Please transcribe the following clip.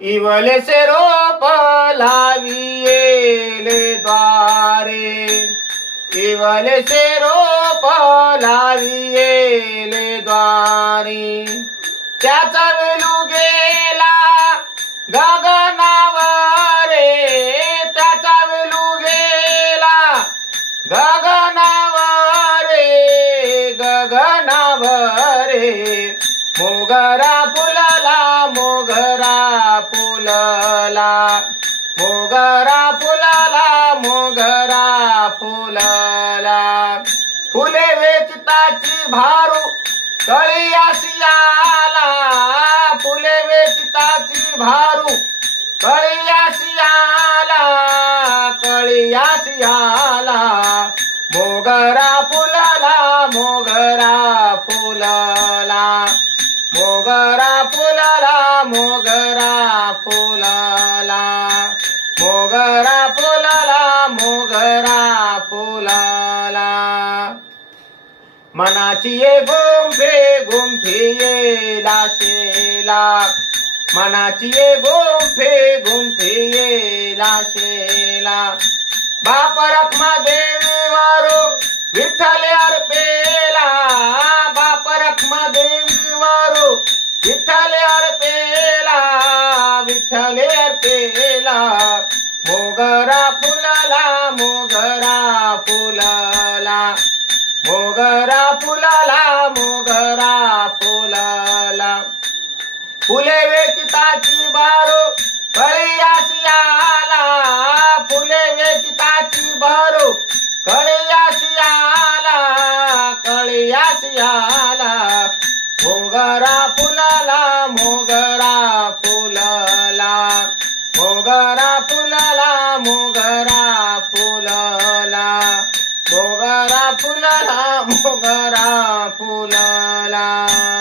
इवले से रोप लावियेले द्वारे। इवले से रोप लावियेले द्वारी। त्याचा वेलू गेला गगनावरे। त्याचा वेलू गेला गगनावरे गगनावरे। मोगरा मोगरा फुलाला मोगरा फुलला. फुले वेचिताची भारू कळियासियाला फुले वेचिताची भारू कळियासियाला आशियाला मोगरा फुलला मोगरा फुलला. मोगरा फुलला मोगरा मोगरा फुलला मोगरा फुलला. मनाची ये गुंफे गुंफे ये लाशेला. मनाची ये गुंफे गुंफे ये लाशेला. बाप रखमा देवारो विठ्ठल अर्पेला. बाप रखमा देवारो विठ्ठल अर्पेला विठ्ठल अर्पेला. मोगरा फुलला मोगरा फुलला. मोगरा फुलला मोगरा फुलला. फुले वेचिताची बारो कळियासियाला फुले वेचिताची बारो कळियासियाला कळियासियाला मोगरा फुलला मोगरा मोगरा फुलला मोगरा फुलला. मोगरा फुलला मोगरा फुलला.